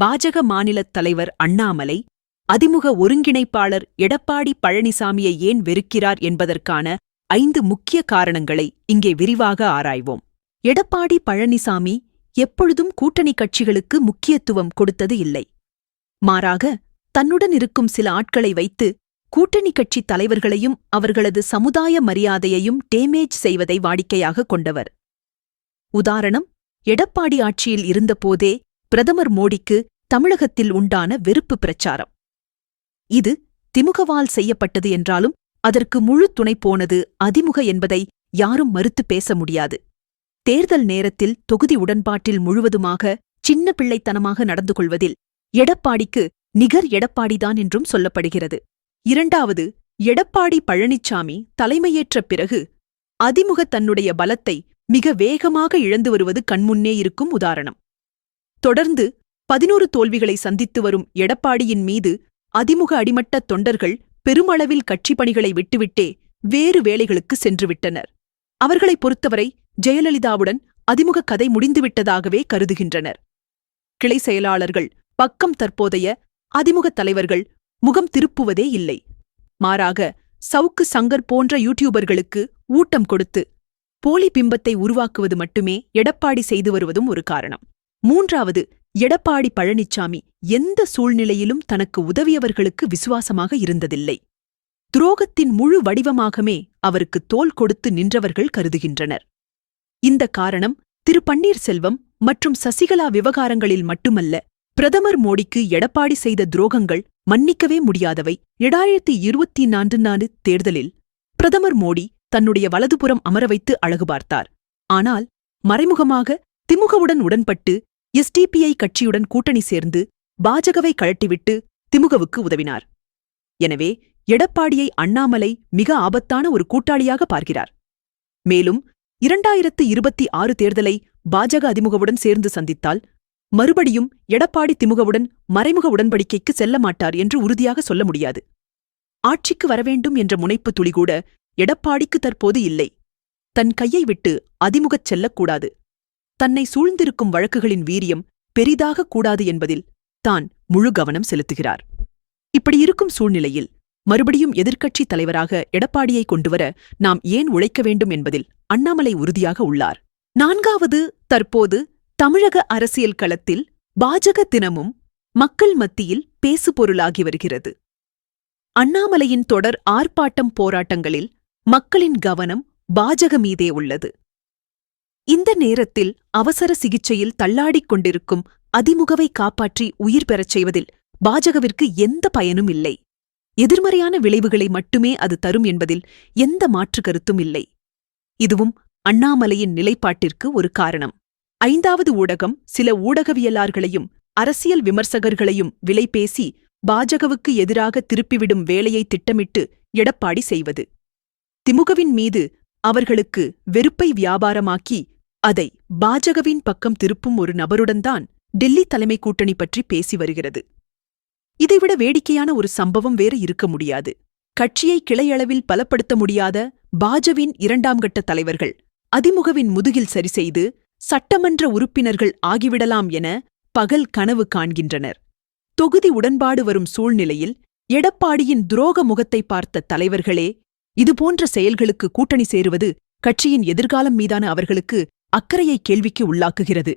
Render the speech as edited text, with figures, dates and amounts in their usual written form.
பாஜக மாநிலத் தலைவர் அண்ணாமலை அதிமுக ஒருங்கிணைப்பாளர் எடப்பாடி பழனிசாமியை ஏன் வெறுக்கிறார் என்பதற்கான 5 முக்கிய காரணங்களை இங்கே விரிவாக ஆராய்வோம். எடப்பாடி பழனிசாமி எப்பொழுதும் கூட்டணி கட்சிகளுக்கு முக்கியத்துவம் கொடுத்தது இல்லை. மாறாக தன்னுடன் இருக்கும் சில ஆட்களை வைத்து கூட்டணி கட்சி தலைவர்களையும் அவர்களது சமுதாய மரியாதையையும் டேமேஜ் செய்வதை வாடிக்கையாக கொண்டவர். உதாரணம், எடப்பாடி ஆட்சியில் இருந்தபோதே பிரதமர் மோடிக்கு தமிழகத்தில் உண்டான வெறுப்பு பிரச்சாரம். இது திமுகவால் செய்யப்பட்டது என்றாலும் அதற்கு முழு துணை போனது அதிமுக என்பதை யாரும் மறுத்து பேச முடியாது. தேர்தல் நேரத்தில் தொகுதி உடன்பாட்டில் முழுவதுமாக சின்ன பிள்ளைத்தனமாக நடந்து கொள்வதில் எடப்பாடிக்கு நிகர் எடப்பாடிதான் என்றும் சொல்லப்படுகிறது. இரண்டாவது, எடப்பாடி பழனிசாமி தலைமையேற்ற பிறகு அதிமுக தன்னுடைய பலத்தை மிக வேகமாக இழந்து வருவது கண்முன்னே இருக்கும் உதாரணம். தொடர்ந்து 11 தோல்விகளை சந்தித்து வரும் எடப்பாடியின் மீது அதிமுக அடிமட்ட தொண்டர்கள் பெருமளவில் கட்சிப் பணிகளை விட்டுவிட்டே வேறு வேலைகளுக்கு சென்றுவிட்டனர். அவர்களைப் பொறுத்தவரை ஜெயலலிதாவுடன் அதிமுக கதை முடிந்துவிட்டதாகவே கருதுகின்றனர். கிளை செயலாளர்கள் பக்கம் தற்போதைய அதிமுக தலைவர்கள் முகம் திருப்புவதே இல்லை. மாறாக சவுக்கு சங்கர் போன்ற யூடியூபர்களுக்கு ஊட்டம் கொடுத்து போலி பிம்பத்தை உருவாக்குவது மட்டுமே எடப்பாடி செய்து வருவதும் ஒரு காரணம். மூன்றாவது, எடப்பாடி பழனிசாமி எந்த சூழ்நிலையிலும் தனக்கு உதவியவர்களுக்கு விசுவாசமாக இருந்ததில்லை. துரோகத்தின் முழு வடிவமாகவே அவருக்கு தோள் கொடுத்து நின்றவர்கள் கருதுகின்றனர். இந்த காரணம் திரு பன்னீர்செல்வம் மற்றும் சசிகலா விவகாரங்களில் மட்டுமல்ல, பிரதமர் மோடிக்கு எடப்பாடி செய்த துரோகங்கள் மன்னிக்கவே முடியாதவை. 2024 தேர்தலில் பிரதமர் மோடி தன்னுடைய வலதுபுறம் அமர வைத்து அழகு பார்த்தார். ஆனால் மறைமுகமாக திமுகவுடன் உடன்பட்டு எஸ்டிபிஐ கட்சியுடன் கூட்டணி சேர்ந்து பாஜகவை கழட்டிவிட்டு திமுகவுக்கு உதவினார். எனவே எடப்பாடியை அண்ணாமலை மிக ஆபத்தான ஒரு கூட்டாளியாக பார்க்கிறார். மேலும் 2026 தேர்தலை பாஜக அதிமுகவுடன் சேர்ந்து சந்தித்தால் மறுபடியும் எடப்பாடி திமுகவுடன் மறைமுக உடன்படிக்கைக்கு செல்ல மாட்டார் என்று உறுதியாக சொல்ல முடியாது. ஆட்சிக்கு வரவேண்டும் என்ற முனைப்பு துளிகூட எடப்பாடிக்கு தற்போது இல்லை. தன் கையை விட்டு அதிமுகச் செல்லக்கூடாது, தன்னை சூழ்ந்திருக்கும் வழக்குகளின் வீரியம் பெரிதாகக் கூடாது என்பதில் தான் முழு கவனம் செலுத்துகிறார். இப்படியிருக்கும் சூழ்நிலையில் மறுபடியும் எதிர்க்கட்சித் தலைவராக எடப்பாடியை கொண்டுவர நாம் ஏன் உழைக்க வேண்டும் என்பதில் அண்ணாமலை உறுதியாக உள்ளார். நான்காவது, தற்போது தமிழக அரசியல் களத்தில் பாஜக தினமும் மக்கள் மத்தியில் பேசுபொருளாகி வருகிறது. அண்ணாமலையின் தொடர் ஆர்ப்பாட்டம் போராட்டங்களில் மக்களின் கவனம் பாஜக மீதே உள்ளது. இந்த நேரத்தில் அவசர சிகிச்சையில் தள்ளாடிக் கொண்டிருக்கும் அதிமுகவை காப்பாற்றி உயிர் பெறச் செய்வதில் பாஜகவிற்கு எந்த பயனும் இல்லை. எதிர்மறையான விளைவுகளை மட்டுமே அது தரும் என்பதில் எந்த மாற்று கருத்தும் இல்லை. இதுவும் அண்ணாமலையின் நிலைப்பாட்டிற்கு ஒரு காரணம். 5வது ஊடகம் சில ஊடகவியலாளர்களையும் அரசியல் விமர்சகர்களையும் விலைபேசி பாஜகவுக்கு எதிராக திருப்பிவிடும் வேலையை திட்டமிட்டு எடப்பாடி செய்வது. திமுகவின் மீது அவர்களுக்கு வெறுப்பை வியாபாரமாக்கி அதை பாஜகவின் பக்கம் திருப்பும் ஒரு நபருடன்தான் டெல்லி தலைமை கூட்டணி பற்றி பேசி வருகிறது. இதைவிட வேடிக்கையான ஒரு சம்பவம் வேறு இருக்க முடியாது. கட்சியை கிளையளவில் பலப்படுத்த முடியாத பாஜவின் 2ஆம் கட்ட தலைவர்கள் அதிமுகவின் முதுகில் சரிசெய்து சட்டமன்ற உறுப்பினர்கள் ஆகிவிடலாம் என பகல் கனவு காண்கின்றனர். தொகுதி உடன்பாடு வரும் சூழ்நிலையில் எடப்பாடியின் துரோக முகத்தை பார்த்த தலைவர்களே இதுபோன்ற செயல்களுக்கு கூட்டணி சேருவது கட்சியின் எதிர்காலம் மீதான அவர்களுக்கு அக்கறையை கேள்விக்கு உள்ளாக்குகிறது.